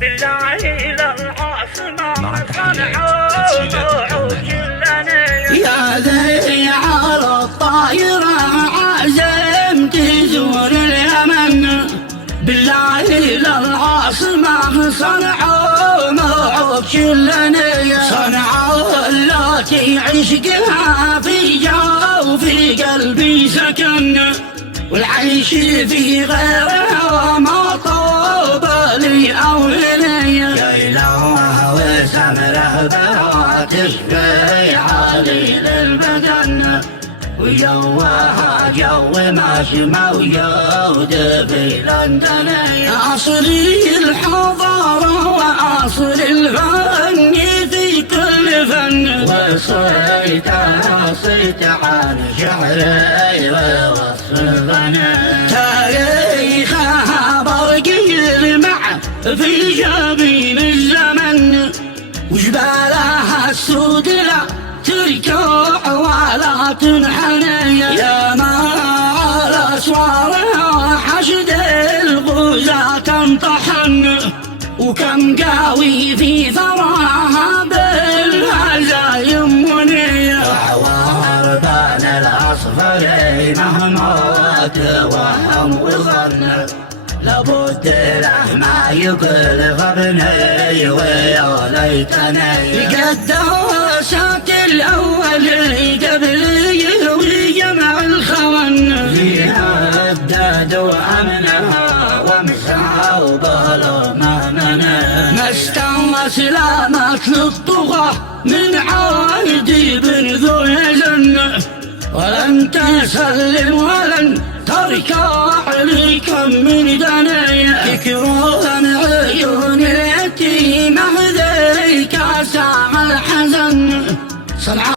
بالله للعاصمة معك صنعوا كلنا يا ذي على الطايرة عزم تزور اليمن. بالله للعاصمة صنعوا معك كلنا. صنعوا التي عشقها في جوفي قلبي سكن، والعيش في غيرها ما طاب لي أو إلي. يا إله وسمره بها تشفي عليل البدن، وجوها جو ما شمع ويود في لندن. أصلي الحضارة وأصل الفن في كل فن، وصيت عن شعري ووصف الغنى. تاريخها برق يلمع في جبين الزمن، وجبالها السود لا تركع ولا تنحني. يا ما على اسوارها حشد الغزاة انطحن، وكم قاوي في ثراها بالهزايم مني. وعوار بان الاصفر مهما توهم وظن، لابد له ما يقول غبني ويا ليتني. قداسات الاول قبلي وجمع الخون، فيها الداد وامنها وامسها وظلمها منه. ما استوى سلامة للطغاة من عايدي بن ذو يزن، ولن تسلم ولن تركع لكم من دنيا. تكرم عيون اليتيمة ذيك ساعة الحزن.